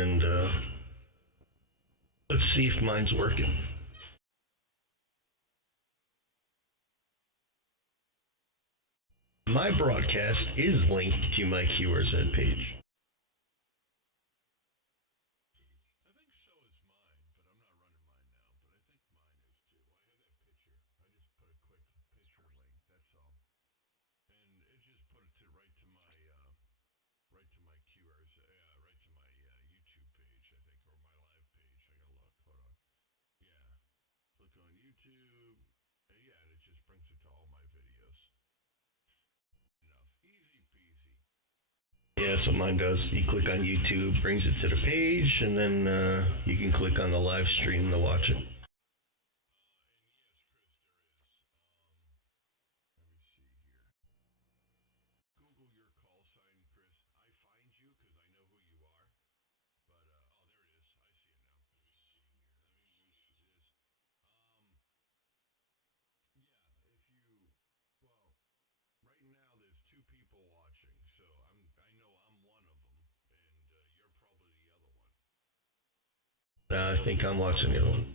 and let's see if mine's working. My broadcast is linked to my QRZ page. Yeah, so mine does. You click on YouTube, brings it to the page, and then you can click on the live stream to watch it. I think I'm watching the other one.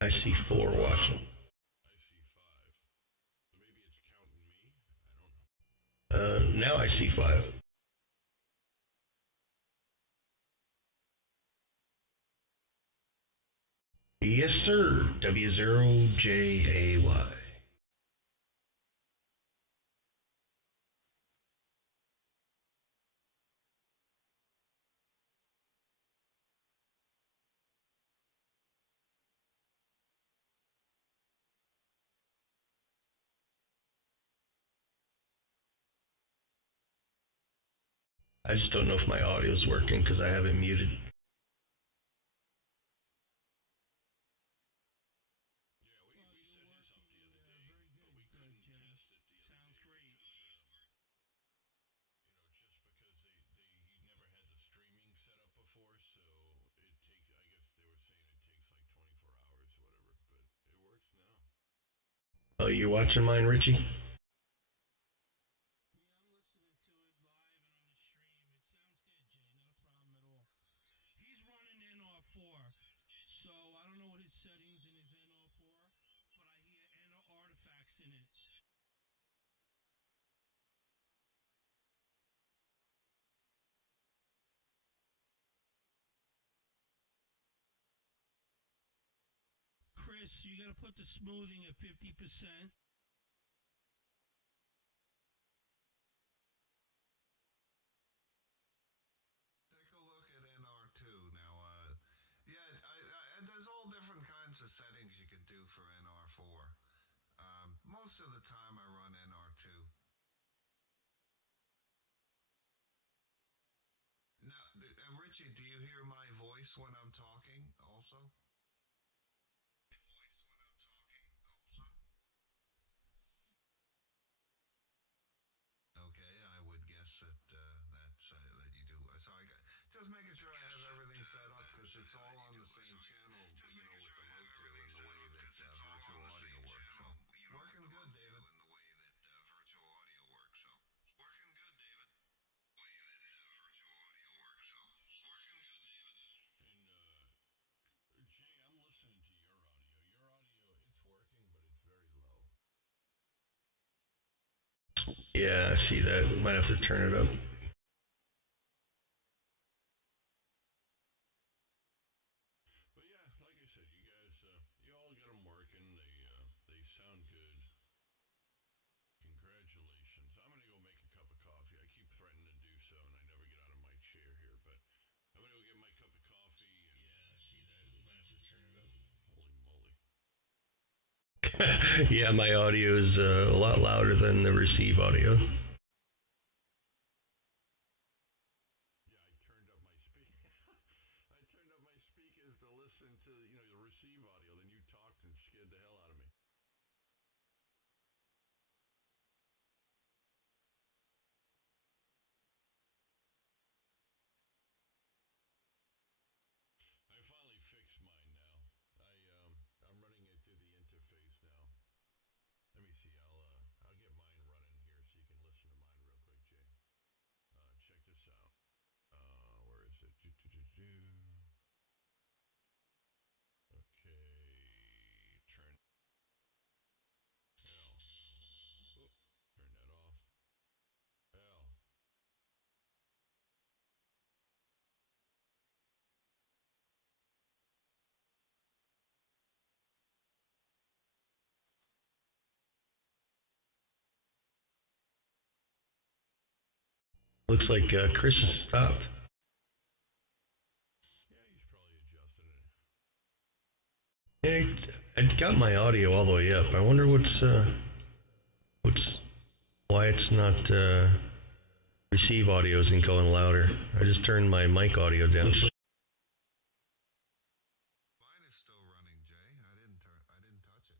I see 4 watching. Now I see 5. Yes, sir. W0JAY. I just don't know if my audio's working because I have it muted. Oh, you're watching mine, Richie? Chris, you gotta put the smoothing at 50%. Most of the time I run NR2. Now, Richie, do you hear my voice when I'm talking also? Okay, I would guess that that you do. So I got just making sure I have everything set up because it's all on the same channel, with the Ragchew and the way that virtual audio works. So working good, David. Yeah, I see that. Might have to turn it up. Yeah, my audio is a lot louder than the receive audio. I turned up my speakers to listen to, the receive audio. Then you talked and scared the hell out of me. I finally fixed mine now. I'm running it through the interface now. Let me see. I'll get mine running here so you can listen to mine real quick, Jay. Check this out. Where is it? Okay, turn L. Oh, turn that off. L. Looks like Chris has stopped. Yeah, he's probably adjusting it. Yeah, I got my audio all the way up. I wonder what's why it's not receive audio isn't going louder. I just turned my mic audio down. Mine is still running, Jay. I didn't touch it.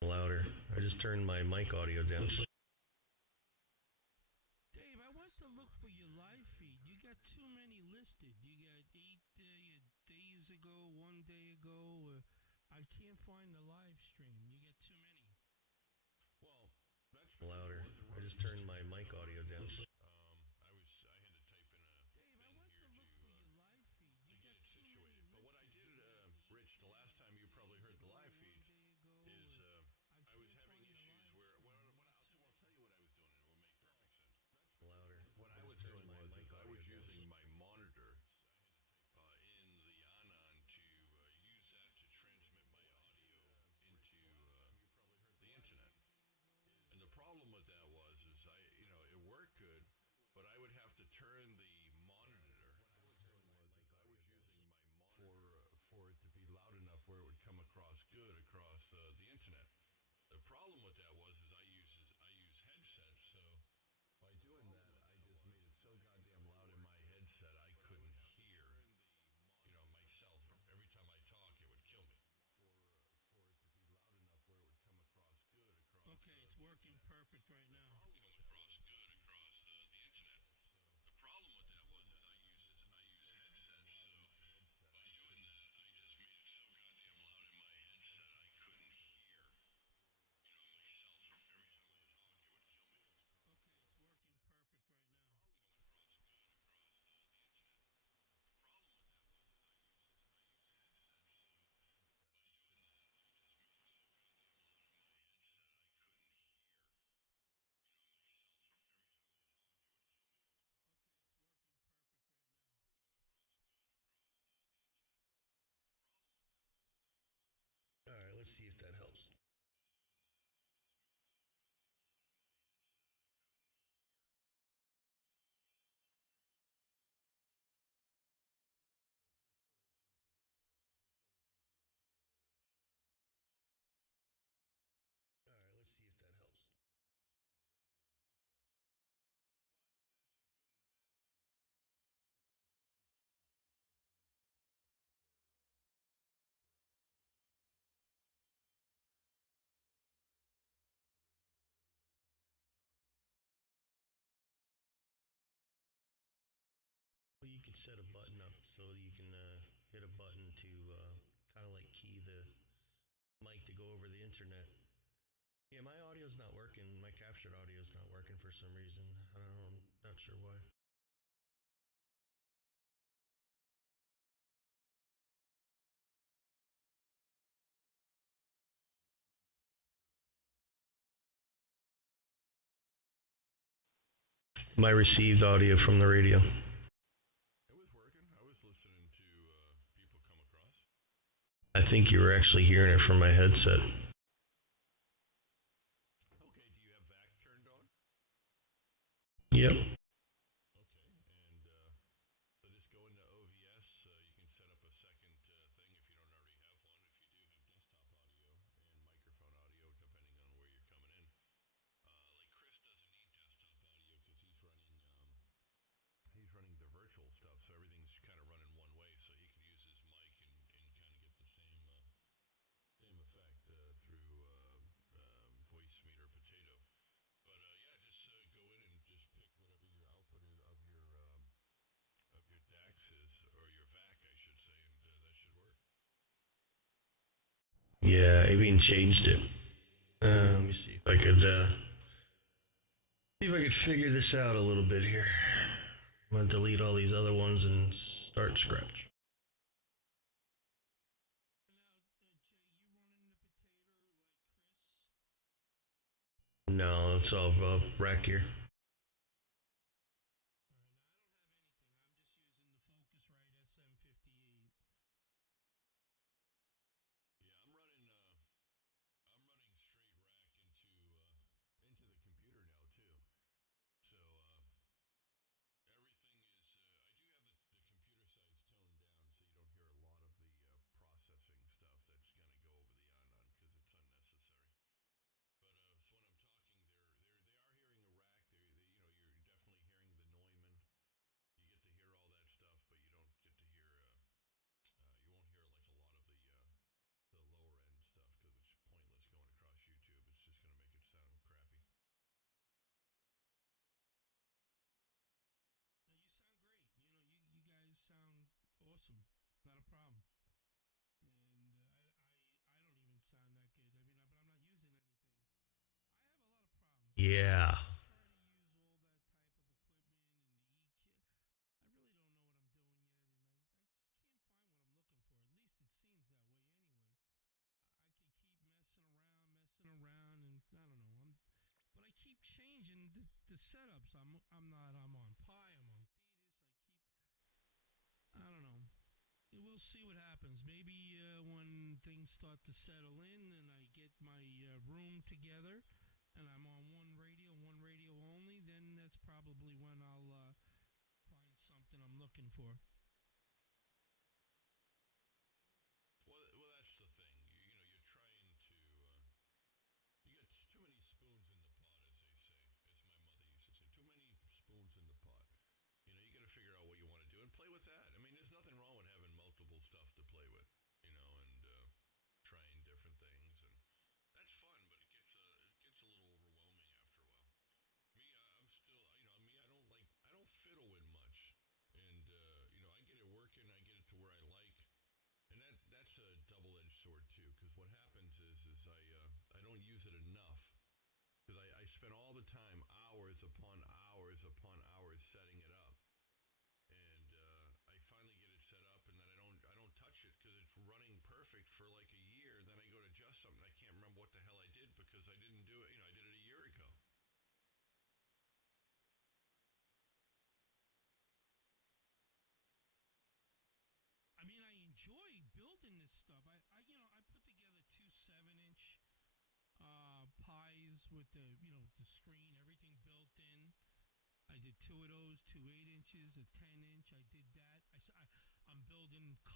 Louder. I just turned my mic audio down. Dave, I went to look for your live feed. You got too many listed. You got 8 days ago, 1 day ago. I can't find the live stream. You got too many. Well, that's Louder. I just turned my mic audio down. I had to type in a Dave, I went to look for your live feed. You got get it too many situated. But what I listed. did, Rich, the last time you probably heard the live feeds, is I was having issues where I'll tell you what I was doing, and it will make perfect sense. Louder. What I was doing was I was using my monitor in the Anon to use that to transmit my audio into the internet. And the problem with that is it worked good, but I would have to turn the monitor. I was using my monitor for it to be loud enough where it would come across good across the internet. The problem with that is I use headsets, so by doing that, I just made it so goddamn loud in my headset I couldn't hear, myself. Every time I talk, it would kill me. For it to be loud enough where it would come across good across. Okay, it's working perfect right now. Across good across the internet. The problem with that is I use headsets, so by doing that, I just made it so goddamn loud in my headset I couldn't hear, myself. Every time I talk, it would kill me. Okay, it's working perfect right now. Across good across the internet. The problem with that is I use headsets, so by doing that, I just made it so goddamn loud in my headset I couldn't hear, myself. Every time I talk, it would kill me. Okay, it's working perfect right now. Across good across the internet. The problem with that is All right, let's see if that helps. All right, let's see if that helps. Well, you could set a button up so you can hit a button to kind of like key the mic to go over the internet. Yeah, my audio's not working. My captured audio's not working for some reason. I don't know. I'm not sure why. My received audio from the radio. It was working. I was listening to people come across. I think you were actually hearing it from my headset. Okay, do you have VAC turned on? Yep. Yeah, I even changed it. Let me see if I could figure this out a little bit here. I'm gonna delete all these other ones and start scratch. No, it's all Ragchew. Yeah.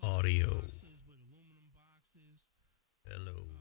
Audio. Hello.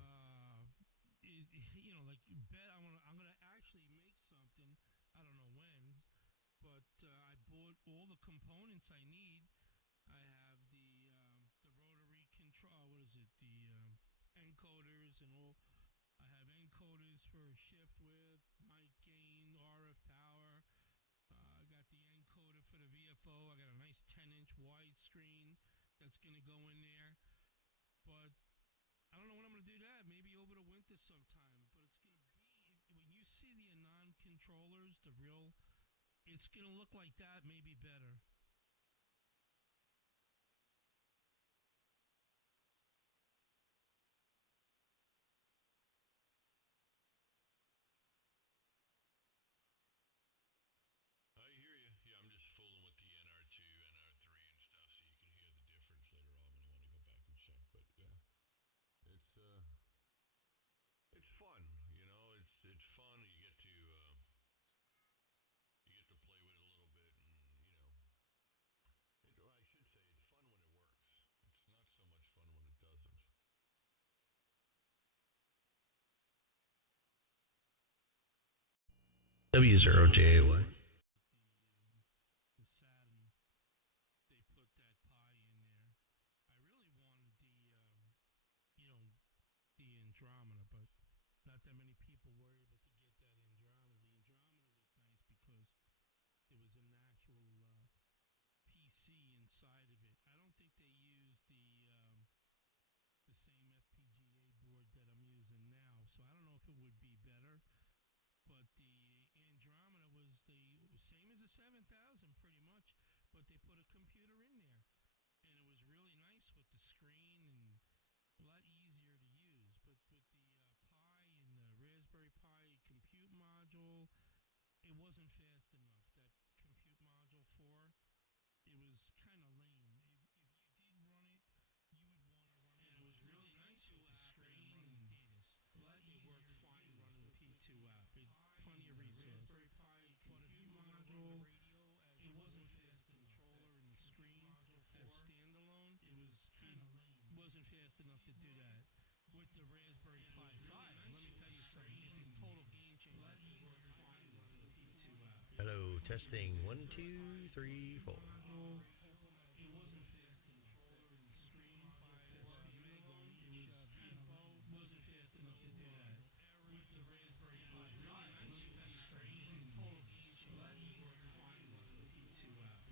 W0JAY. testing. 1, 2, 3, 4.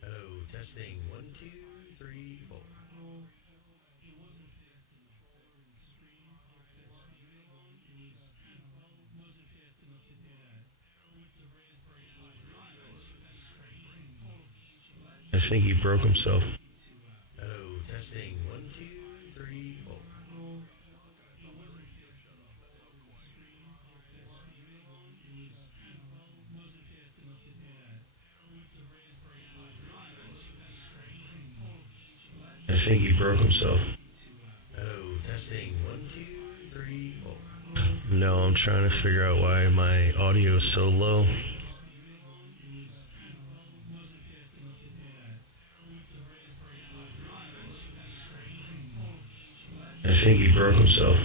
Hello, testing. 1, 2, 3, 4. I think he broke himself. Hello, testing. 1, 2, 3, 4. I think he broke himself. Hello, testing. 1, 2, 3, 4. No, I'm trying to figure out why my audio is so low. I think he broke himself.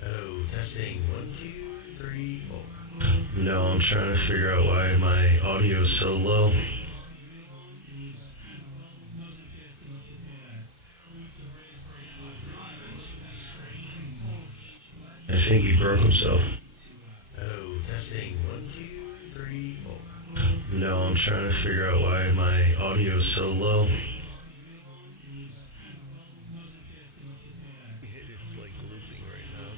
Hello, testing. 1, 2, 3, 4. No, I'm trying to figure out why my audio is so low. I think he broke himself. Hello, testing. 1, 2, 3, 4. No, I'm trying to figure out why my audio is so low. It's like looping right now.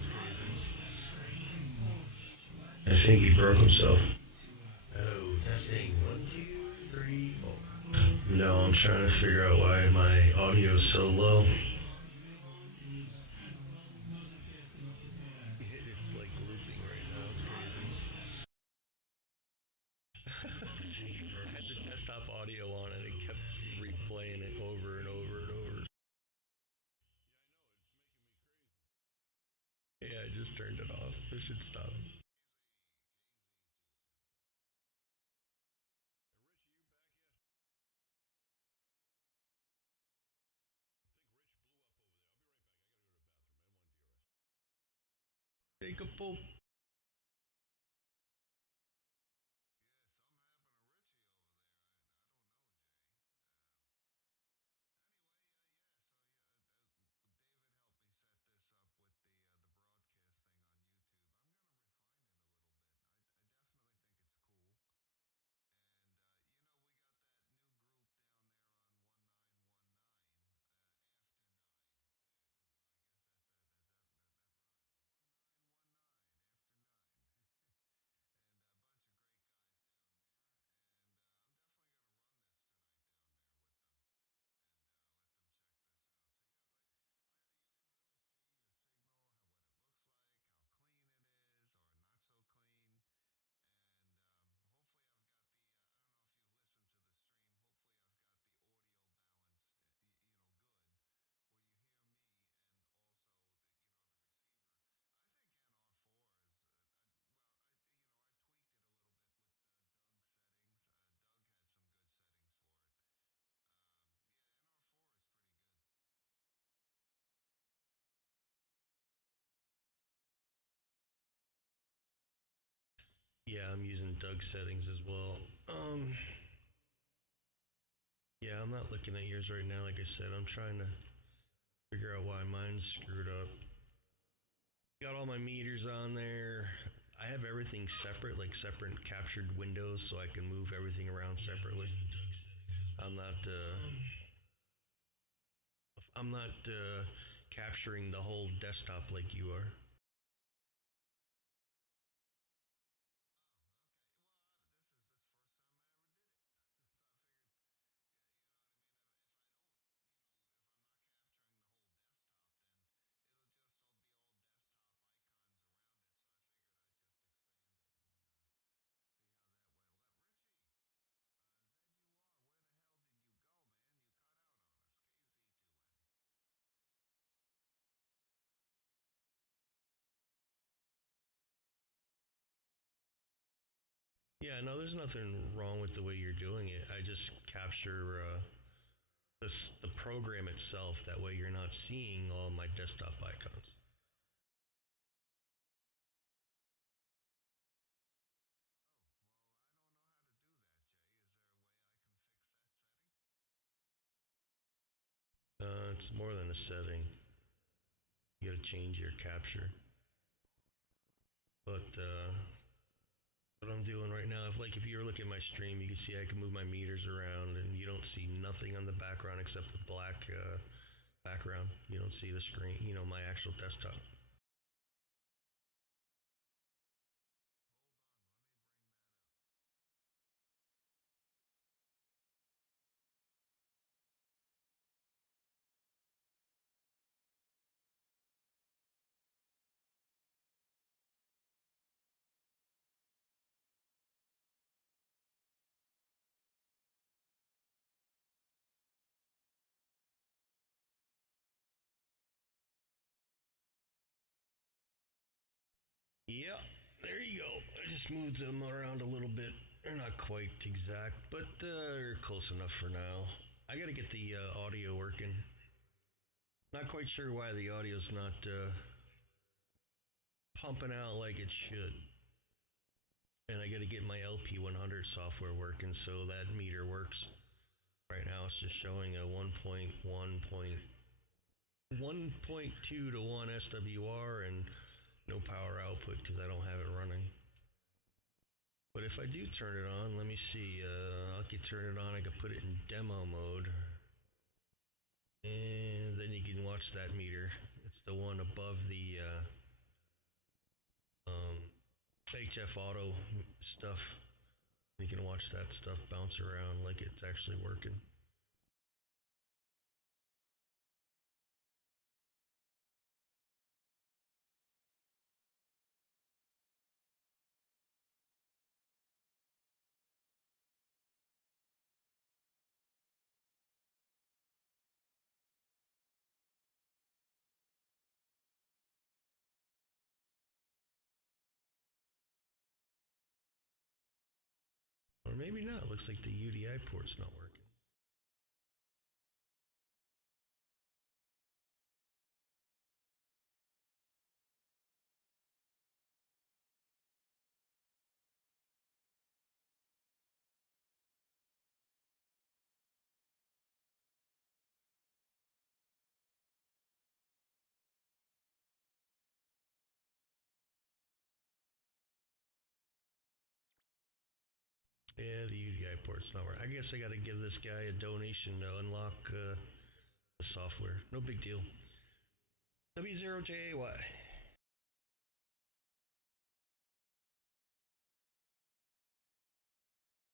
I think he broke himself. Hello, testing. 1, 2, 3, 4. No, I'm trying to figure out why my audio is so low. It's like looping right now. I had the desktop audio on and it kept replaying it over and over and over. Yeah, I just turned it off. This should stop. Take a pull. Yeah, I'm using Doug's settings as well. Yeah, I'm not looking at yours right now. Like I said, I'm trying to figure out why mine's screwed up. Got all my meters on there. I have everything separate, like separate captured windows, so I can move everything around separately. I'm not. I'm not capturing the whole desktop like you are. Yeah, no, there's nothing wrong with the way you're doing it. I just capture the program itself. That way, you're not seeing all my desktop icons. It's more than a setting. You gotta change your capture. But what I'm doing right now, if you were looking at my stream, you can see I can move my meters around, and you don't see nothing on the background except the black background. You don't see the screen, my actual desktop. Yep, there you go. I just moved them around a little bit. They're not quite exact, but they're close enough for now. I gotta get the audio working. Not quite sure why the audio's not pumping out like it should. And I gotta get my LP100 software working so that meter works. Right now it's just showing a 1.2 to 1 SWR and no power output because I don't have it running. But if I do turn it on, let me see. I can turn it on. I can put it in demo mode, and then you can watch that meter. It's the one above the HF Auto stuff. You can watch that stuff bounce around like it's actually working. Or maybe not. It looks like the UDI port's not working. Yeah, the UDI port's not working. I guess I gotta give this guy a donation to unlock the software. No big deal. W0JAY. I'm listening to your stream. I'm just trying to figure out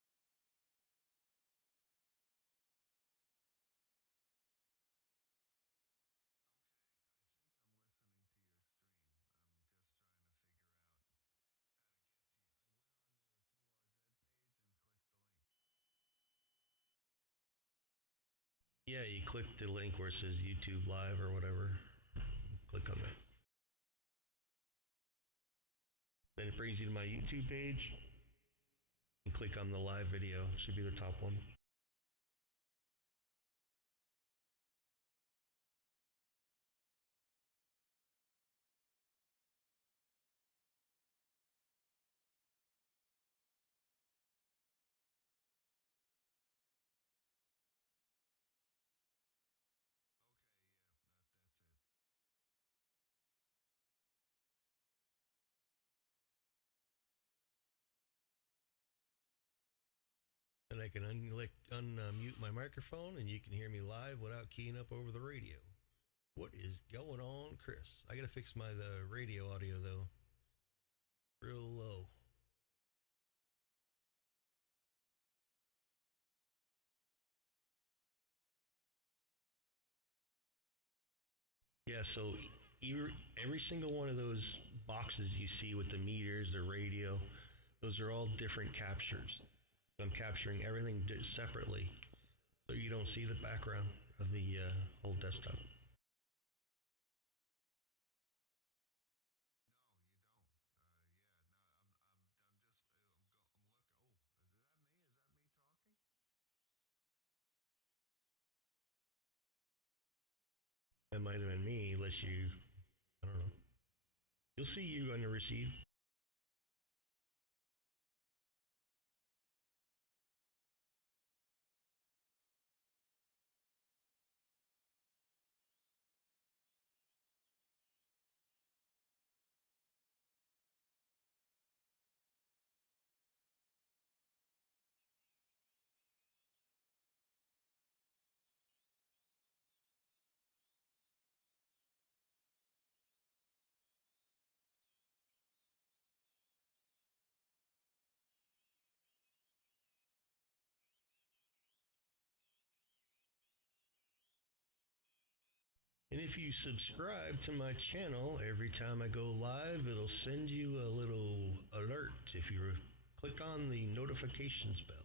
how to get to you. I went on your QRZ page and clicked the link. Yeah, you click the link where it says YouTube Live or whatever. Click on that. Then it brings you to my YouTube page. And click on the live video. It should be the top one. Okay, yeah, that's it. And I can unmute my microphone and you can hear me live without keying up over the radio. What is going on, Chris? I gotta fix the radio audio though. Real low. Yeah, so every single one of those boxes you see with the meters, the radio, those are all different captures. So I'm capturing everything separately, so you don't see the background of the whole desktop. No, you don't. Yeah, no, I'm just, I'm looking. Oh, is that me? Is that me talking? That might have been me, unless I don't know. You'll see you on the receive. And if you subscribe to my channel, every time I go live, it'll send you a little alert if you click on the notifications bell.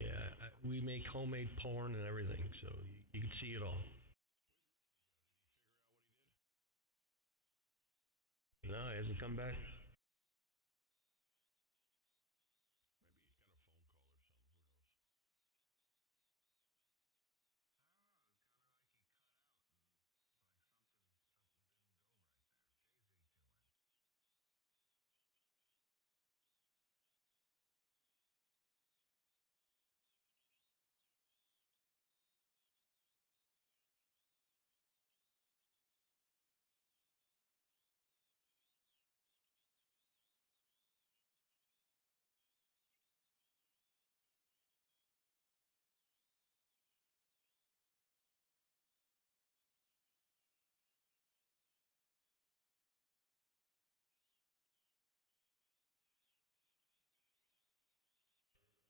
Yeah, we make homemade porn and everything, so you can see it all. No, he hasn't come back.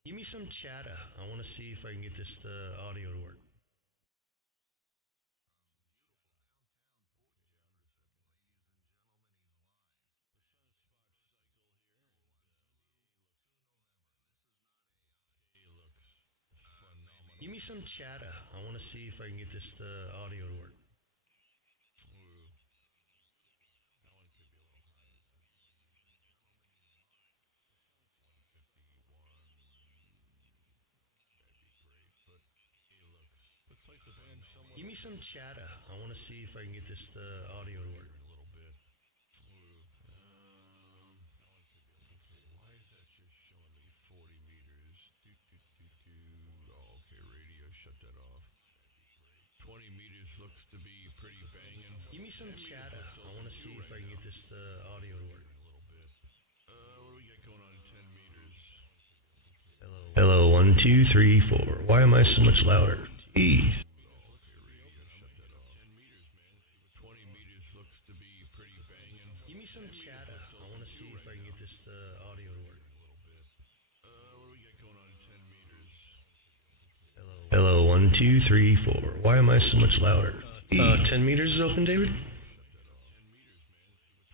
Give me some chatter. I want to see if I can get this audio to work. Give me some chatter. I want to see if I can get this audio to work. Give me some chatter. I want to see if I can get this audio to work. Why is that just showing me 40 meters? Oh, okay, radio, shut that off. 20 meters looks to be pretty banging. Give me some chatter. I want to see if I can get this audio to work. What do we got going on at 10 meters? Hello, 1, 2, 3, 4. Why am I so much louder? Jeez. 20 meters looks to be pretty banging. Give me some chatter. I want to see if I can get this audio to work. What do we got going on at 10 meters? Hello, 1, 2, 3, 4. Why am I so much louder? 10 meters is open, David?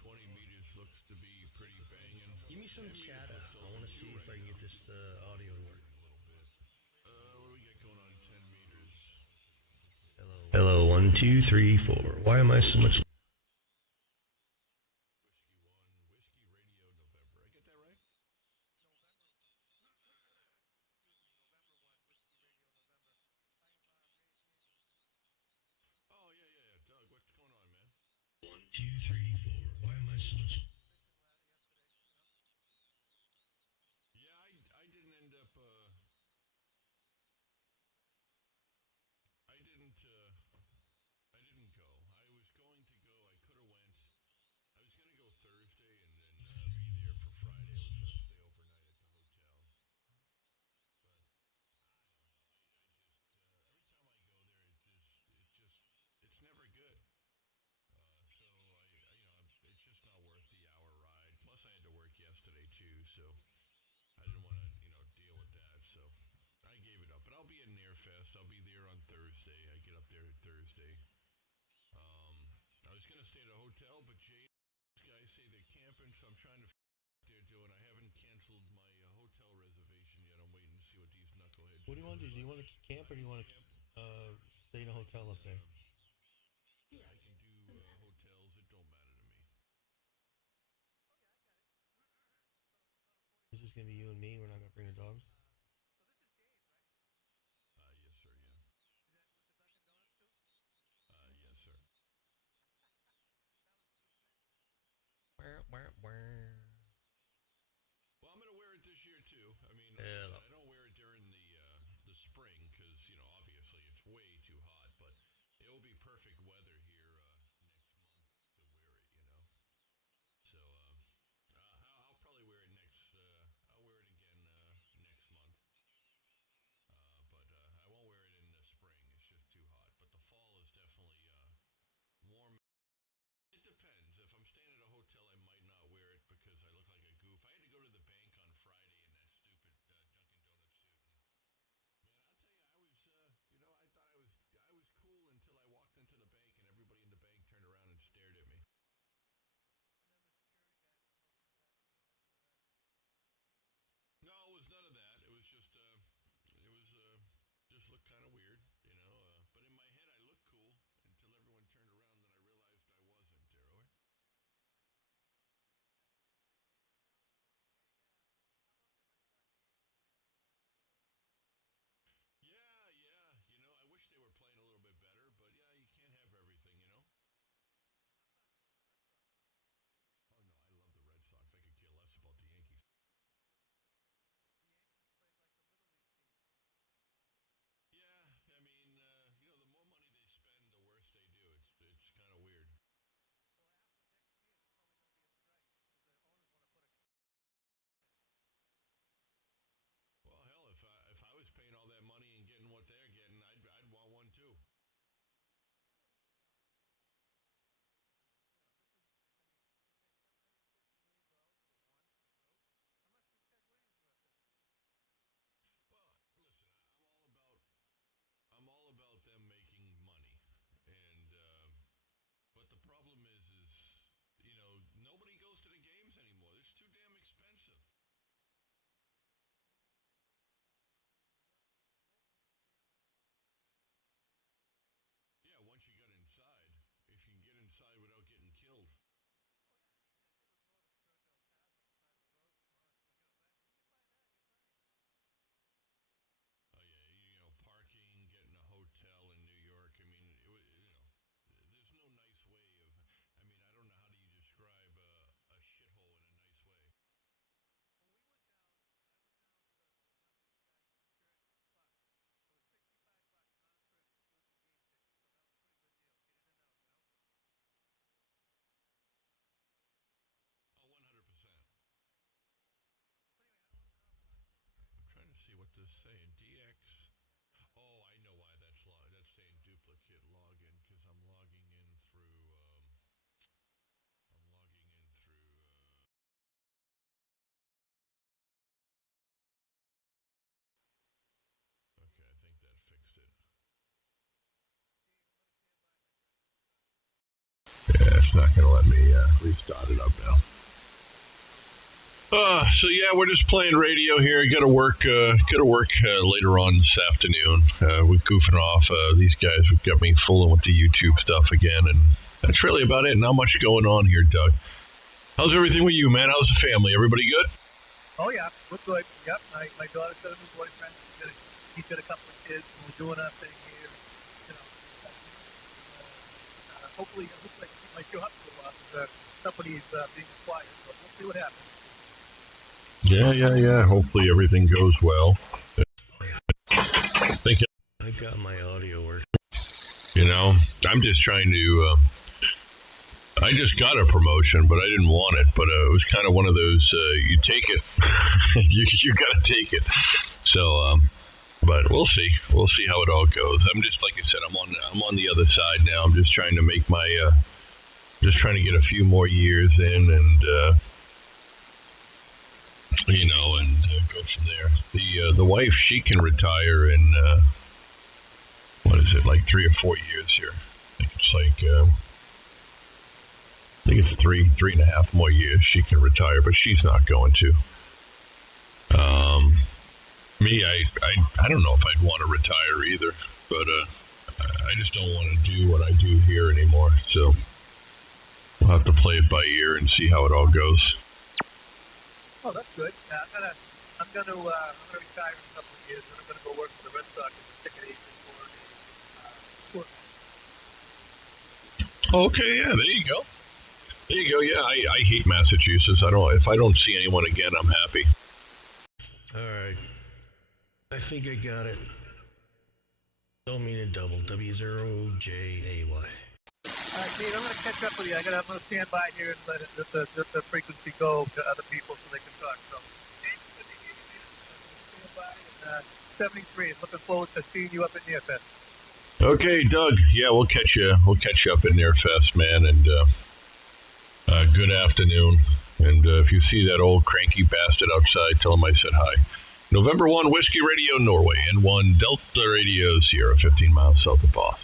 20 meters looks to be pretty banging. Give me some chatter. I want to see if I can get this audio to work. What do we got going on at 10 meters? Hello, 1, 2, 3, 4. Why am I so much? Whiskey Radio November. I get that right? Oh yeah. Doug, what's going on, man? 1, 2, 3, 4. Why am I so much? Yeah, I didn't end up. I didn't. I didn't go. I was going to go. I could have went. I was going to go Thursday and then be there for Friday. I was going to stay overnight at the hotel. But I don't know. I just every time I go there, it's never good. So it's just not worth the hour ride. Plus, I had to work yesterday too, so I didn't want to deal with that. So I gave it up. But I'll be at Nearfest. I'll be there on Thursday. I get up there Thursday. I was gonna stay at a hotel, but Jay, these guys say they're camping, so I'm trying to what they're doing. I haven't canceled my hotel reservation yet. I'm waiting to see what these knuckleheads. What do you want to do? Do you want to camp or do you want to stay in a hotel up there? I can do hotels. It don't matter to me. It's just gonna be you and me. We're not gonna bring the dogs. Yes, sir. Yeah. Yes, sir. Well, I'm gonna wear it this year too. I mean, Hello. I don't wear it during the spring because obviously it's way too hot. But it will be perfect weather here next month to wear not going to let me restart it up now. So yeah, we're just playing radio here. Got to work. Later on this afternoon. We're goofing off. These guys have got me fooling with the YouTube stuff again, and that's really about it. Not much going on here, Doug. How's everything with you, man? How's the family? Everybody good? Oh yeah, we're good. Yep. My daughter's got a new boyfriend. He's got a couple of kids. And we're doing our thing here. You know. Hopefully I can keep my show up for a while. Somebody's being quiet, so we'll see what happens. Yeah. Hopefully everything goes well. Thank you. I got my audio working. You know, I'm just trying to. I just got a promotion, but I didn't want it. But it was kind of one of those. You take it. you got to take it. So, but we'll see. We'll see how it all goes. I'm just like I said. I'm on the other side now. I'm just trying to make my. Just trying to get a few more years in and. You know, and go from there. The wife, she can retire in what is it, like 3 or 4 years here? I think it's like I think it's 3.5 more years she can retire, but she's not going to. Me, I don't know if I'd want to retire either, but I just don't want to do what I do here anymore. So we'll have to play it by ear and see how it all goes. Oh, that's good. I'm gonna retire in a couple of years, and I'm gonna go work for the Red Sox as a ticket agent for Okay, yeah, there you go. Yeah, I hate Massachusetts. If I don't see anyone again, I'm happy. All right. I think I got it. Don't mean it double. W0JAY. All right, Pete, I'm going to catch up with you. I'm going to stand by here and let the frequency go to other people so they can talk. So, stand by. And 73. Looking forward to seeing you up at Nearfest. Okay, Doug. Yeah, we'll catch you up at Nearfest, man. And good afternoon. And if you see that old cranky bastard outside, tell him I said hi. November 1, Whiskey Radio, Norway, and 1 Delta Radio, Sierra, 15 miles south of Boston.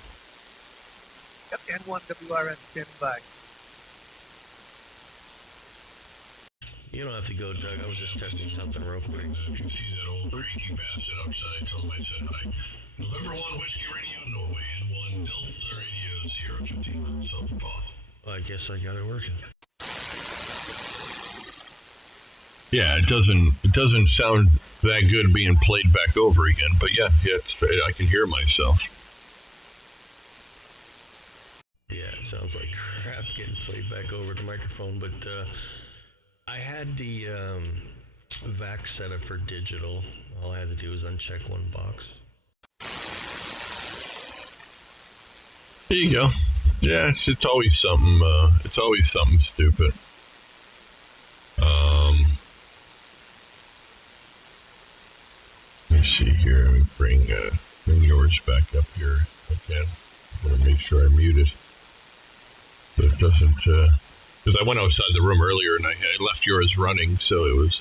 Yep, N1 WRN standing by. You don't have to go, Doug. I was just testing something real quick. If you see that old cranky bastard outside, tell him I said hi. November 1, Whiskey Radio, Norway, and 1 Delta Radio, Sierra, 15 miles south of Boston. Well, I guess I got it working. Yeah, it doesn't sound that good being played back over again, but yeah, I can hear myself. Yeah, it sounds like crap getting played back over the microphone, but I had the VAC set up for digital. All I had to do was uncheck one box. There you go. Yeah, it's always something. It's always something stupid. Let me see here. Let me bring yours back up here again. I'm gonna make sure I mute it. So it doesn't, because I went outside the room earlier and I left yours running, so it was,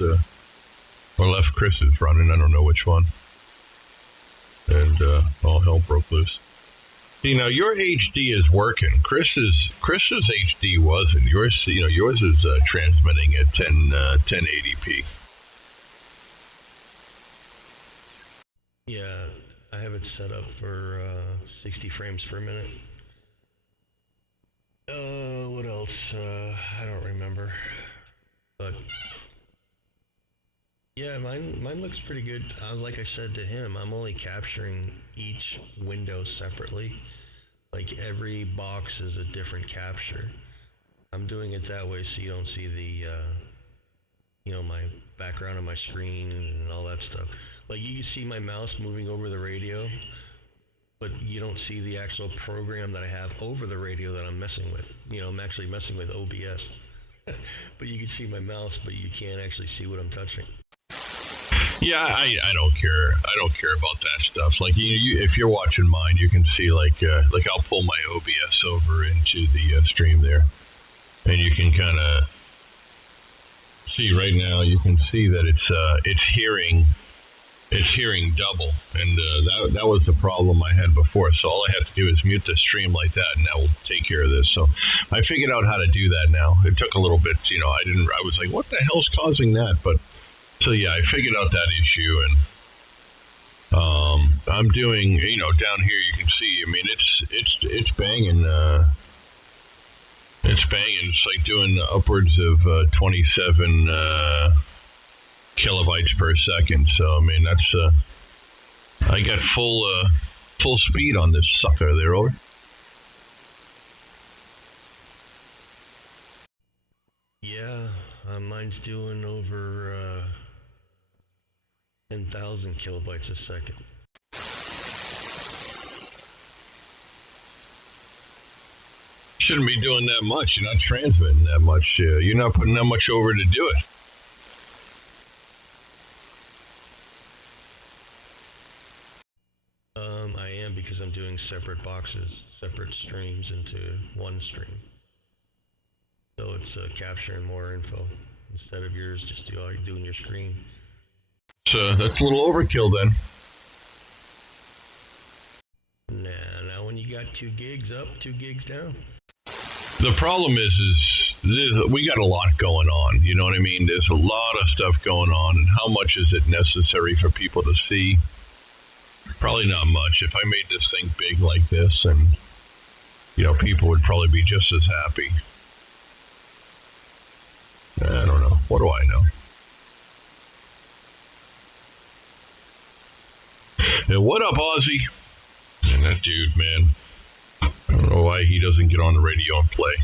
or left Chris's running, I don't know which one. And all hell broke loose. See, now your HD is working. Chris's HD wasn't. Yours is transmitting at 1080p. Yeah, I have it set up for 60 frames per minute. What else? I don't remember. But yeah, mine looks pretty good. Like I said to him, I'm only capturing each window separately. Like every box is a different capture. I'm doing it that way so you don't see the, my background on my screen and all that stuff. Like you can see my mouse moving over the radio, but you don't see the actual program that I have over the radio that I'm messing with. I'm actually messing with OBS. But you can see my mouse, but you can't actually see what I'm touching. Yeah, I don't care. I don't care about that stuff. Like if you're watching mine, you can see like I'll pull my OBS over into the stream there, and you can kind of see right now. You can see that it's hearing double, and that was the problem I had before. So all I have to do is mute the stream like that, and that will take care of this. So I figured out how to do that now. It took a little bit, I was like, what the hell's causing that? But so yeah, I figured out that issue, and I'm doing, down here you can see. I mean, it's banging. It's banging. It's like doing upwards of 27 kilobytes per second. So I mean, that's I got full speed on this sucker there. Over. Yeah, mine's doing over 10,000 kilobytes a second. Shouldn't be doing that much. You're not transmitting that much. You're not putting that much over to do it. I am, because I'm doing separate boxes, separate streams into one stream. So it's capturing more info instead of yours just doing your screen. So that's a little overkill then. Nah, now when you got 2 gigs up, 2 gigs down. The problem is we got a lot going on. You know what I mean? There's a lot of stuff going on, and how much is it necessary for people to see? Probably not much. If I made this thing big like this, and people would probably be just as happy. I don't know. What do I know? And what up, Ozzy? And that dude, man. I don't know why he doesn't get on the radio and play.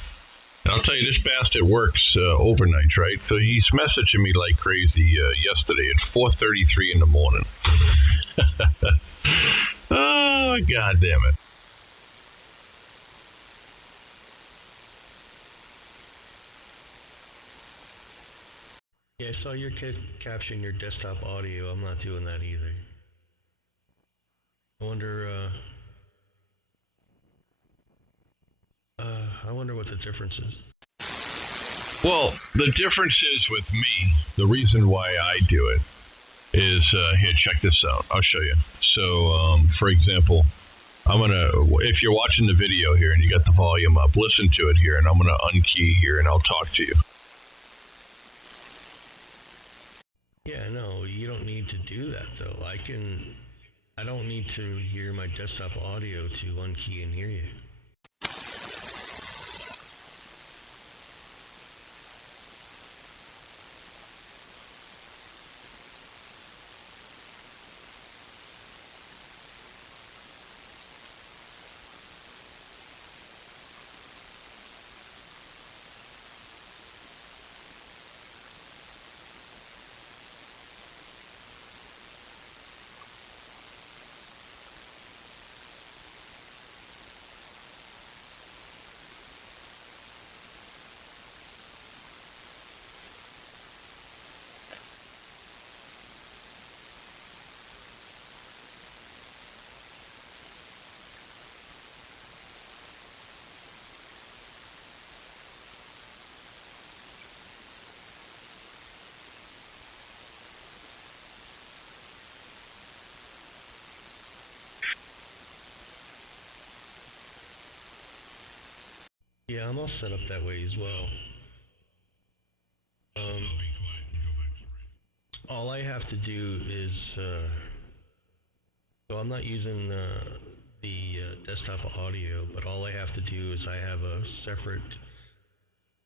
And I'll tell you, this bastard works overnight, right? So he's messaging me like crazy yesterday at 4:33 in the morning. Oh, God damn it. Yeah, I saw your kid capturing your desktop audio. I'm not doing that either. I wonder what the difference is. Well, the difference is with me, the reason why I do it is, here, check this out. I'll show you. So, for example, if you're watching the video here and you got the volume up, listen to it here, and I'm going to unkey here and I'll talk to you. Yeah, no, you don't need to do that though. I don't need to hear my desktop audio to unkey and hear you. Yeah, I'm all set up that way as well. All I have to do is, so I'm not using the desktop audio, but all I have to do is I have a separate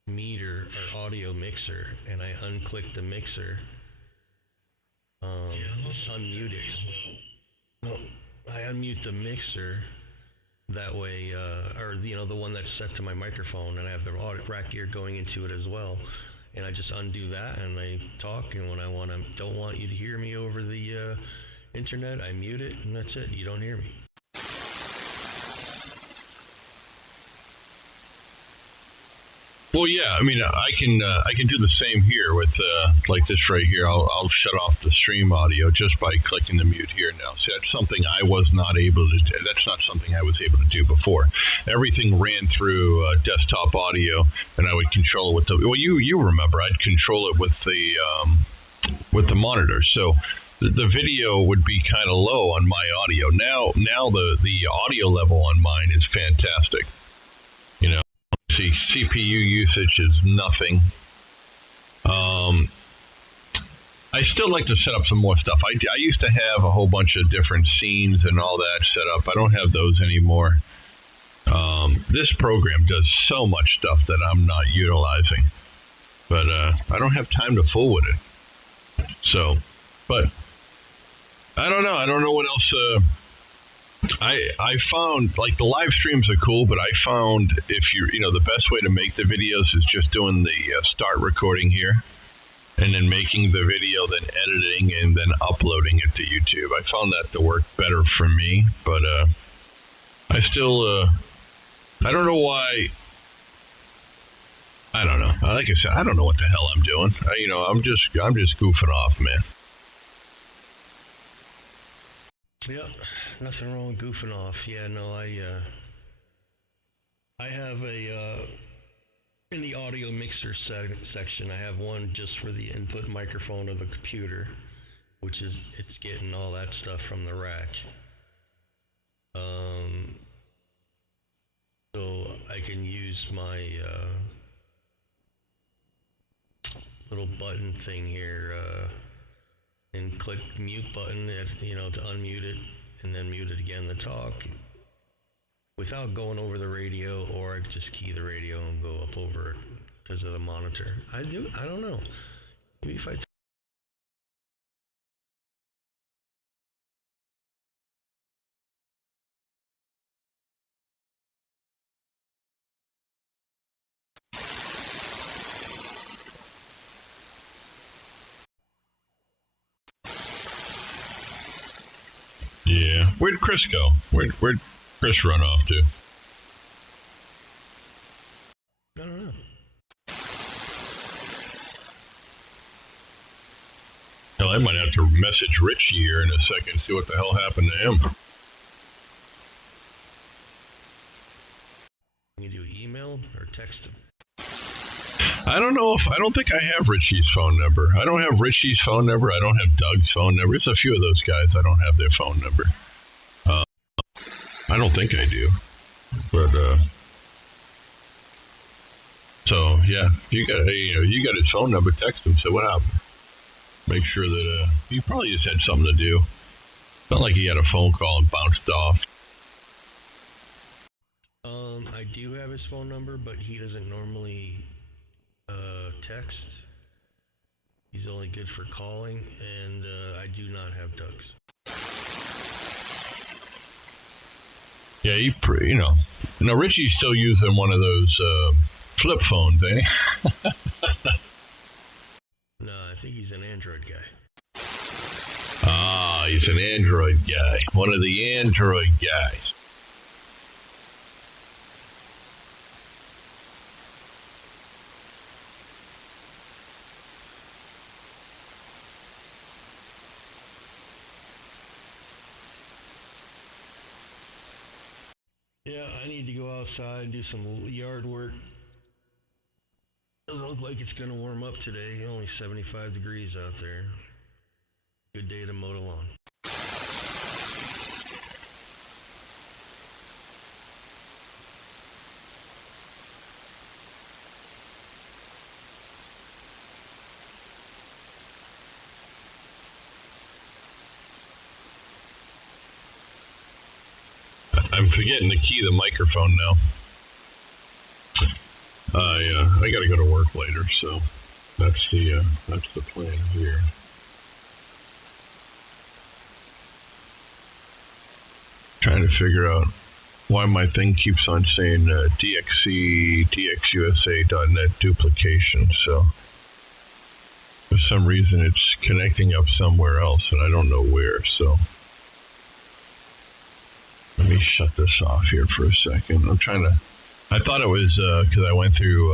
meter or audio mixer, and I unclick the mixer, unmute it. No, I unmute the mixer. That way, or the one that's set to my microphone, and I have the rack gear going into it as well. And I just undo that, and I talk. And when I don't want you to hear me over the internet, I mute it, and that's it. You don't hear me. Well, yeah, I mean, I can do the same here with like this right here. I'll shut off the stream audio just by clicking the mute here now. See, that's something I was not able to do. That's not something I was able to do before. Everything ran through desktop audio, and I would control it with the. Well, you remember I'd control it with the monitor. So the video would be kind of low on my audio. Now the audio level on mine is fantastic. You know, see, CPU usage is nothing. I still like to set up some more stuff. I used to have a whole bunch of different scenes and all that set up. I don't have those anymore. This program does so much stuff that I'm not utilizing, but I don't have time to fool with it. So, but I don't know. I don't know what else. I found, like, the live streams are cool, but I found if the best way to make the videos is just doing the start recording here, and then making the video, then editing, and then uploading it to YouTube. I found that to work better for me, but I still, I don't know why. I don't know. Like I said, I don't know what the hell I'm doing. I'm just goofing off, man. Yep, nothing wrong with goofing off. Yeah, no, I have a in the audio mixer section, I have one just for the input microphone of the computer, which is, it's getting all that stuff from the rack. So I can use my little button thing here and click the mute button, to unmute it, and then mute it again to talk, without going over the radio, or I could just key the radio and go up over it because of the monitor. I don't know. Maybe if I Yeah. Where'd Chris go? Where'd Chris run off to? I don't know. Hell, I might have to message Richie here in a second, see what the hell happened to him. Can you do email or text him? I don't think I have Richie's phone number. I don't have Richie's phone number. I don't have Doug's phone number. There's a few of those guys I don't have their phone number. I don't think I do. But so yeah, you got his phone number. Text him. Say what happened. Make sure that he probably just had something to do. It's not like he had a phone call and bounced off. I do have his phone number, but he doesn't normally text. He's only good for calling, and I do not have Doug's. Yeah, Richie's still using one of those flip phones, eh? No, I think he's an Android guy. Ah, he's an Android guy. One of the Android guys. Yeah, I need to go outside and do some yard work. Doesn't look like it's going to warm up today. Only 75 degrees out there. Good day to mow the lawn. I'm forgetting to key the microphone now. I got to go to work later, so that's the plan here. Trying to figure out why my thing keeps on saying dxusa.net duplication. So for some reason it's connecting up somewhere else, and I don't know where. So let me shut this off here for a second. I thought it was because I went through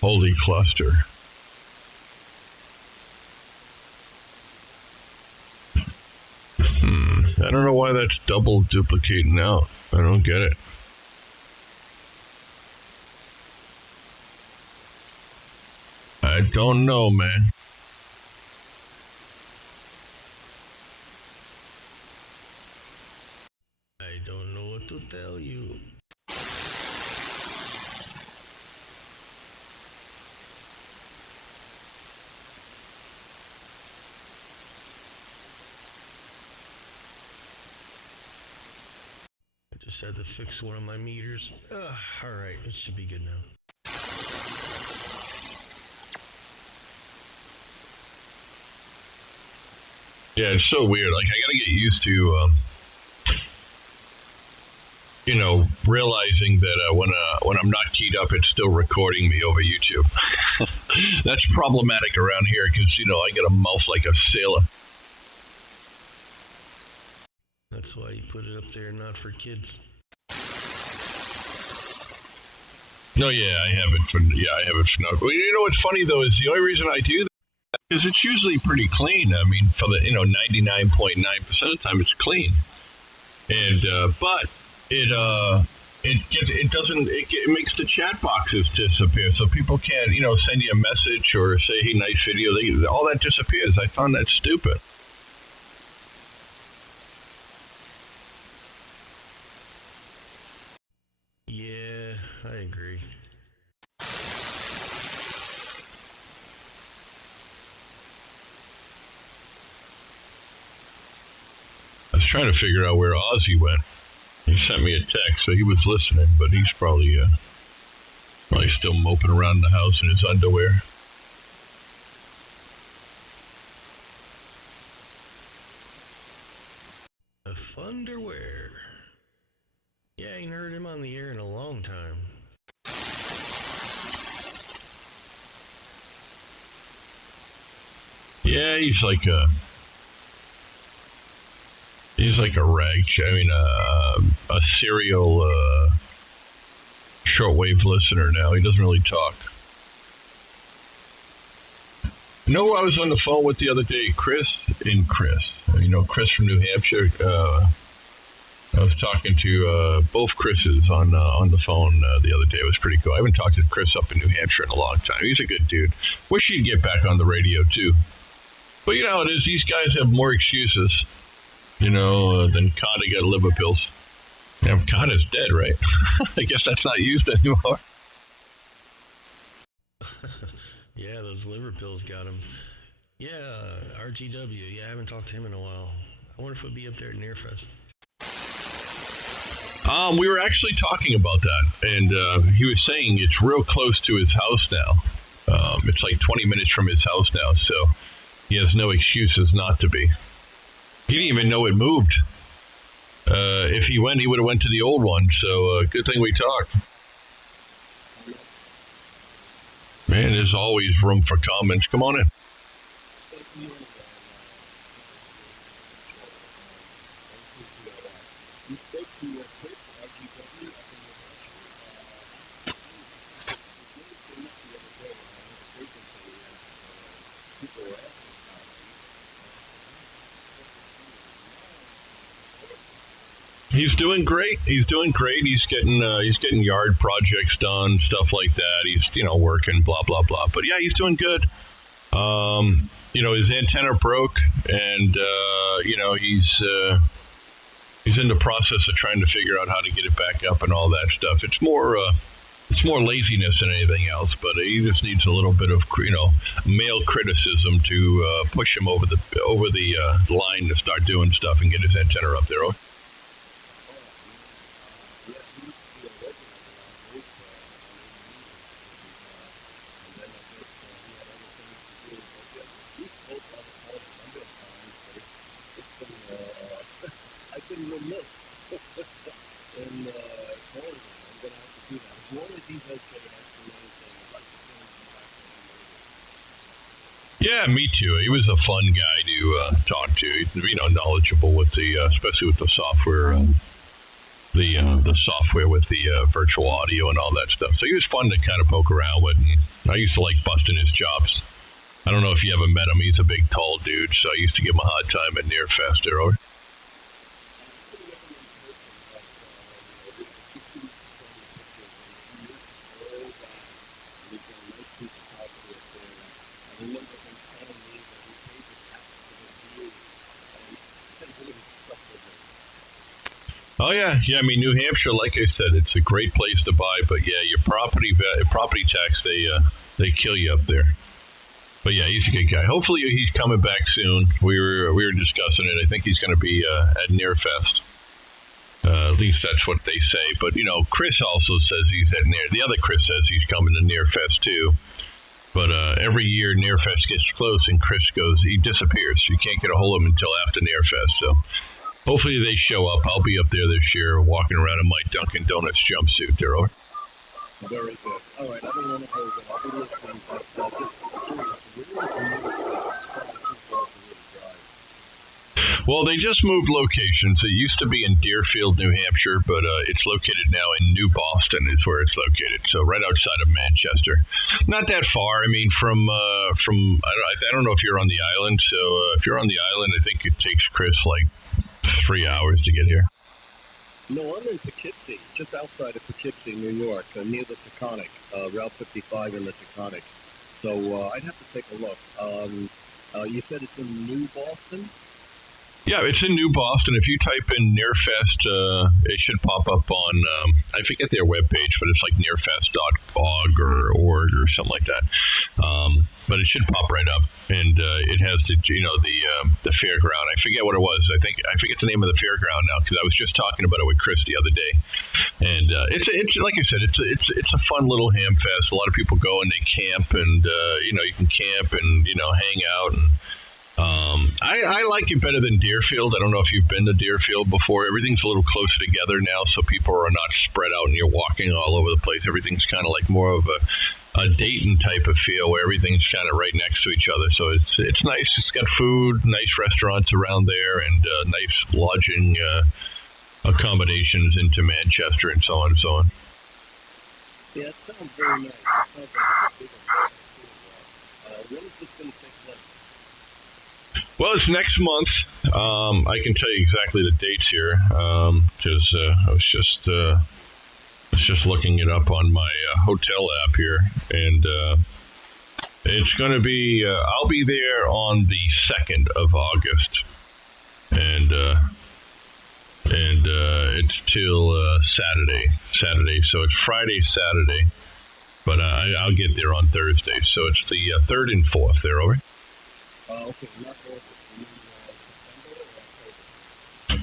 Holy Cluster. I don't know why that's double duplicating out. I don't get it. I don't know, man. I don't know what to tell you. I just had to fix one of my meters. Alright, it should be good now. Yeah, it's so weird. Like, I gotta get used to, realizing that when I'm not keyed up, it's still recording me over YouTube. That's problematic around here because, I got a mouth like a sailor. That's why you put it up there, not for kids. No, yeah, I have it for no. Well, you know what's funny though is the only reason I do that is it's usually pretty clean. I mean, for the 99.9% of the time it's clean, and but it makes the chat boxes disappear, so people can't send you a message or say hey nice video. All that disappears. I found that stupid. Yeah, I agree. I was trying to figure out where Ozzy went. He sent me a text, so he was listening, but he's probably still moping around the house in his underwear. The Funderwear. Yeah, I ain't heard him on the air in a long time. Yeah, he's like a Ragchew. I mean, a serial shortwave listener now. He doesn't really talk. You know who I was on the phone with the other day? Chris. Chris from New Hampshire. I was talking to both Chris's on the phone the other day. It was pretty cool. I haven't talked to Chris up in New Hampshire in a long time. He's a good dude. Wish he'd get back on the radio too. But you know how it is. These guys have more excuses, than Carter got liver pills. Yeah, Carter's dead, right? I guess that's not used anymore. Yeah, those liver pills got him. Yeah, RGW. Yeah, I haven't talked to him in a while. I wonder if he'll be up there at Nearfest. We were actually talking about that, and he was saying it's real close to his house now. It's like 20 minutes from his house now, so he has no excuses not to be. He didn't even know it moved. If he went, he would have went to the old one, so good thing we talked. Man, there's always room for comments. Come on in. He's doing great. He's getting yard projects done, stuff like that. He's working, blah blah blah. But yeah, he's doing good. His antenna broke, and he's in the process of trying to figure out how to get it back up and all that stuff. It's more laziness than anything else. But he just needs a little bit of male criticism to push him over the line to start doing stuff and get his antenna up there. Yeah, me too. He was a fun guy to talk to. He's knowledgeable with especially with the software, the software with the virtual audio and all that stuff. So he was fun to kind of poke around with. And I used to like busting his chops. I don't know if you ever met him. He's a big, tall dude. So I used to give him a hard time at Nearfest. Oh yeah, yeah. I mean, New Hampshire, like I said, it's a great place to buy. But yeah, your property tax, they kill you up there. But yeah, he's a good guy. Hopefully, he's coming back soon. We were discussing it. I think he's going to be at Nearfest. At least that's what they say. But Chris also says he's at Near. The other Chris says he's coming to Nearfest too. But every year Nearfest gets close and Chris he disappears. You can't get a hold of him until after Nearfest. So hopefully they show up. I'll be up there this year walking around in my Dunkin' Donuts jumpsuit. There, over. Very good. All right, I don't want to hold it. I'll be listening, but well, they just moved locations. It used to be in Deerfield, New Hampshire, but it's located now in New Boston is where it's located. So right outside of Manchester. Not that far. I mean, from I don't know if you're on the island. So if you're on the island, I think it takes Chris like 3 hours to get here. No, I'm in Poughkeepsie, just outside of Poughkeepsie, New York, near the Taconic, Route 55 in the Taconic. So I'd have to take a look. You said it's in New Boston? Yeah, it's in New Boston. If you type in Nearfest, it should pop up on, I forget their webpage, but it's like nearfest.org or org or something like that. But it should pop right up. And it has the fairground. I forget what it was. I forget the name of the fairground now because I was just talking about it with Chris the other day. And it's like I said, it's a fun little ham fest. A lot of people go and they camp and, you can camp and, hang out and I like it better than Deerfield. I don't know if you've been to Deerfield before. Everything's a little closer together now, so people are not spread out and you're walking all over the place. Everything's kind of like more of a Dayton type of feel where everything's kind of right next to each other. So it's nice. It's got food, nice restaurants around there, and nice lodging accommodations into Manchester and so on and so on. Yeah, it sounds very nice. It sounds like a big event. When is this going to take place? Well, it's next month. I can tell you exactly the dates here because I was just looking it up on my hotel app here, and it's going to be. I'll be there on the 2nd of August, and it's till Saturday. So it's Friday, Saturday, but I'll get there on Thursday. So it's the 3rd and 4th. There, over. Okay, not August.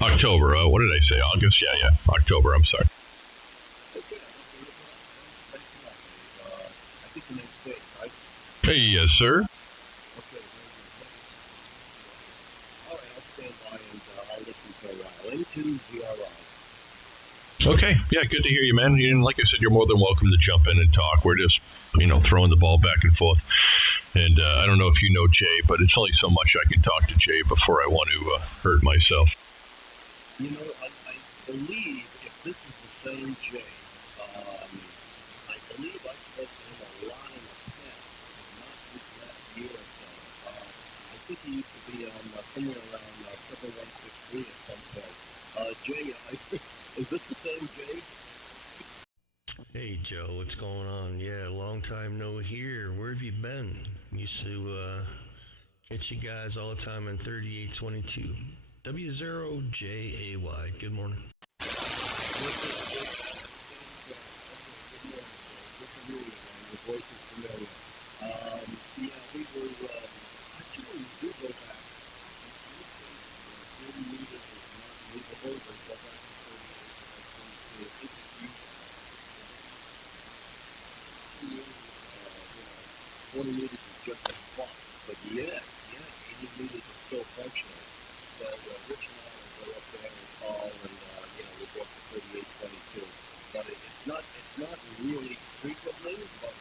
October. What did I say? August? Yeah. October. I'm sorry. Okay. I think the next day, right? Hey, yes, sir. Okay. All right, I'll stand by and I'll listen for a while. Into GRI. Okay. Yeah, good to hear you, man. And like I said, you're more than welcome to jump in and talk. We're just, throwing the ball back and forth. And I don't know if you know Jay, but it's only so much I can talk to Jay before I want to hurt myself. I believe if this is the same Jay, I believe I spoke to him a lot in the past, not this last year or so. I think he used to be on somewhere around 7163 at some point. Jay, is this the same Jay? Hey Joe, what's going on? Yeah, long time no hear. Where have you been? Used to catch you guys all the time on 3822. W0JAY. Good morning. Your voice is familiar. Yeah, we were, actually, we do go back. 30 meters is not movable, but go back to 38 by 22. It's huge. 20 meters is just a spot. But yeah, 80 meters is still functional. So Rich and I will go up there and call and, we'll go up to 3822. But it's not really frequently, but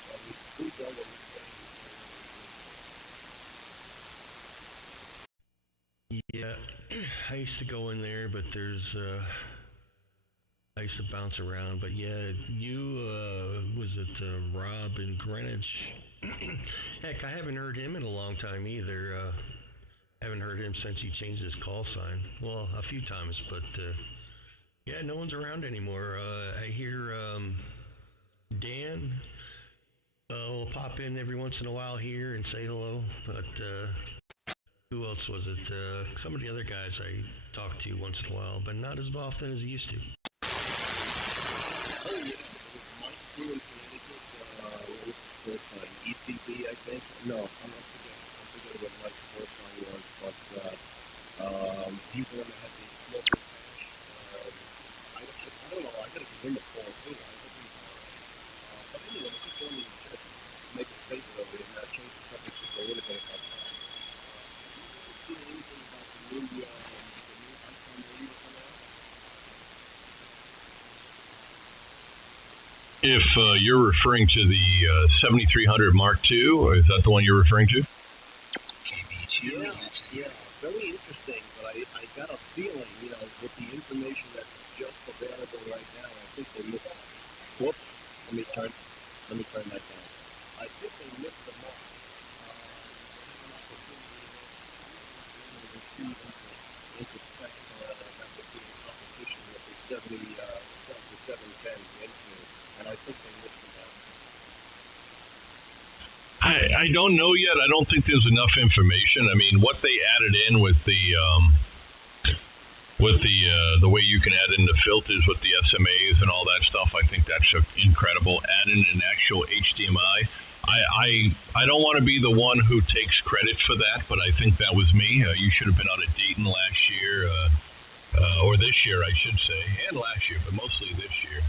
we go and we stay. Yeah, I used to go in there, but I used to bounce around. But yeah, was it Rob in Greenwich? Heck, I haven't heard him in a long time either. Haven't heard him since he changed his call sign. Well, a few times, but yeah, no one's around anymore. I hear Dan will pop in every once in a while here and say hello, but Who else was it? Some of the other guys I talk to once in a while, but not as often as I used to. Oh, yeah. Mike Crew in Connecticut. What was his first line? ECB, I think? No, I'm forgetting what Mike's first line was, but he's the one that had the smoking cash. I don't know. I got to give him a call, too. I hope he's all right. But anyway, I just wanted to just make a statement over it and change the subject just a little bit if I can. Have you seen anything about the new Icon radio coming out? If you're referring to the 7300 Mark II, is that the one you're referring to? Yeah, very interesting, but I got a feeling, with the information that's just available right now, I think they missed. Whoops, let me turn that down. I think they missed the mark. They have an opportunity to spec that would be in competition with the 710 Enfield, and I think they missed it out. I don't know yet. I don't think there's enough information. I mean, what they added in with the way you can add in the filters with the SMAs and all that stuff, I think that's incredible. Add in an actual HDMI. I don't want to be the one who takes credit for that, but I think that was me. You should have been out at Dayton last year, or this year, I should say, and last year, but mostly this year.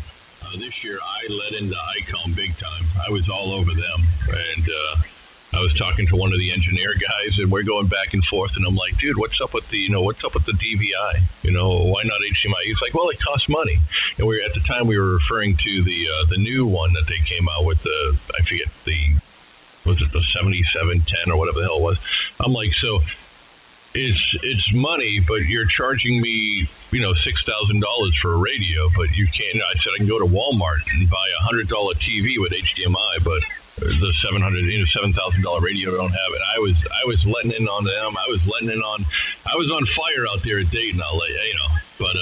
This year, I led into ICOM big time. I was all over them, and I was talking to one of the engineer guys, and we're going back and forth, and I'm like, dude, what's up with the DVI? Why not HDMI? He's like, well, it costs money. And at the time we were referring to the new one that they came out with, was it the 7710 or whatever the hell it was? I'm like, so it's money, but you're charging me, $6,000 for a radio, but you can't. I said I can go to Walmart and buy $100 TV with HDMI, but the $700, $7,000 radio, I don't have it. I was letting in on them. I was on fire out there at Dayton. I'll let you know, but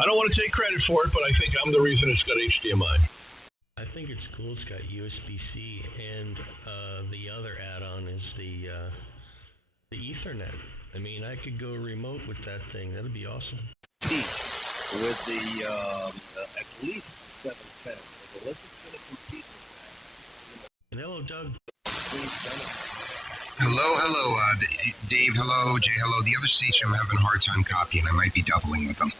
I don't want to take credit for it, but I think I'm the reason it's got HDMI. I think it's cool. It's got USB-C, and the other add-on is the Ethernet. I mean, I could go remote with that thing. That'd be awesome. With the at least 710, unless it's going to compete with that. And hello, Doug. Hello, Dave. Hello, Jay. Hello. The other station I'm having a hard time copying. I might be doubling with them.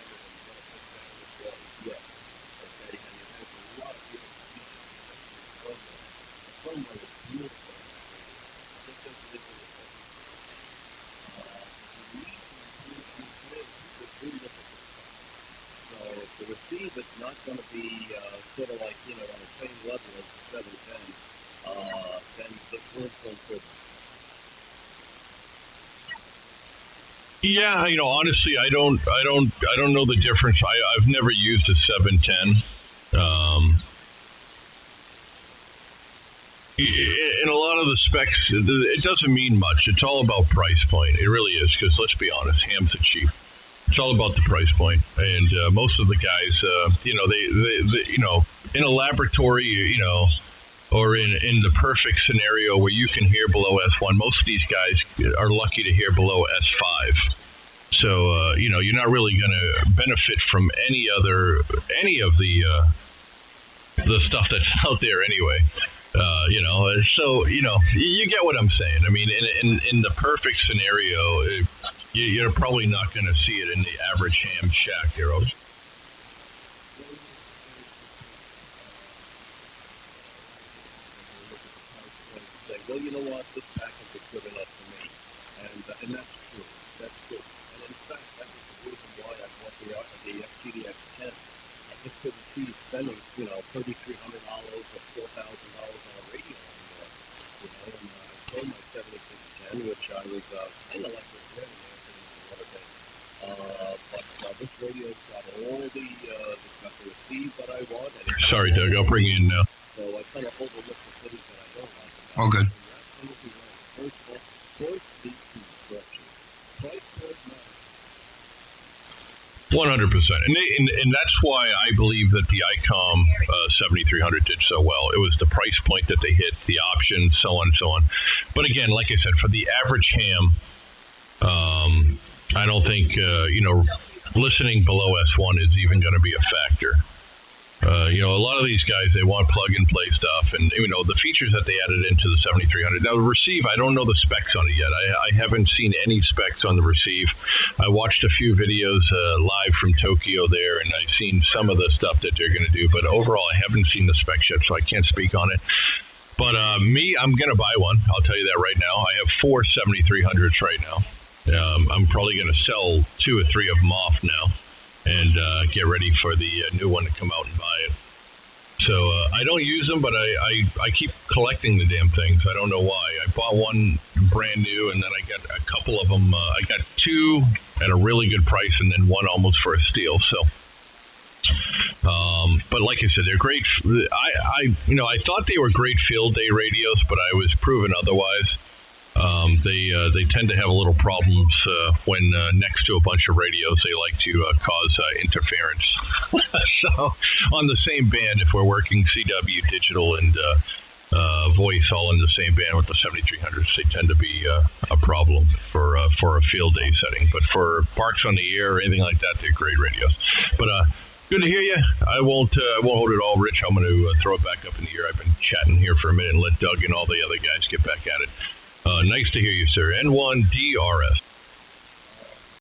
The receive is not going to be sort of like, on the same level as the 710, then the word's going to. Yeah, honestly, I don't know the difference. I've never used a 710. In a lot of the specs, it doesn't mean much. It's all about price point. It really is, because let's be honest, hams are cheap. It's all about the price point, and most of the guys, they in a laboratory, or in the perfect scenario where you can hear below S1, most of these guys are lucky to hear below S5. So you're not really going to benefit from any of the stuff that's out there anyway. So you get what I'm saying. I mean, in the perfect scenario, you're probably not going to see it in the average ham shack, heroes. Well, you know what? This package is good enough for me, and that's true. That's true. And in fact, that was the reason why I bought the FTDX 10. I just couldn't see spending, $3,300 or $4,000 on a radio anymore. And I sold my 7610, which I was kind of like regretting after the other day. But this radio's got all it's got the receive that I want. Sorry, Doug, I'll bring you in now. So I kind of overlooked the things that I don't like. All good. First of all, choice leads to destruction. Price does matter. 100%, and that's why I believe that the ICOM 7300 did so well. It was the price point that they hit, the options, so on and so on. But again, like I said, for the average ham, I don't think listening below S1 is even going to be a factor. A lot of these guys, they want plug-and-play stuff, and the features that they added into the 7300. Now, the Receive, I don't know the specs on it yet. I haven't seen any specs on the Receive. I watched a few videos live from Tokyo there, and I've seen some of the stuff that they're going to do, but overall, I haven't seen the specs yet, so I can't speak on it. But I'm going to buy one. I'll tell you that right now. I have 4 7300s right now. I'm probably going to sell 2 or 3 of them off now and get ready for the new one to come out and buy it. So I don't use them, but I keep collecting the damn things. I don't know why. I bought one brand new, and then I got a couple of them. I got 2 at a really good price, and then one almost for a steal. So, but like I said, they're great. I thought they were great field day radios, but I was proven otherwise. They tend to have a little problems when next to a bunch of radios. They like to cause interference. So on the same band, if we're working CW, digital, and voice all in the same band with the 7300s, they tend to be a problem for a field day setting. But for parks on the air or anything like that, they're great radios. But good to hear you. I won't hold it all, Rich. I'm going to throw it back up in the air. I've been chatting here for a minute and let Doug and all the other guys get back at it. Nice to hear you, sir. N1 DRS.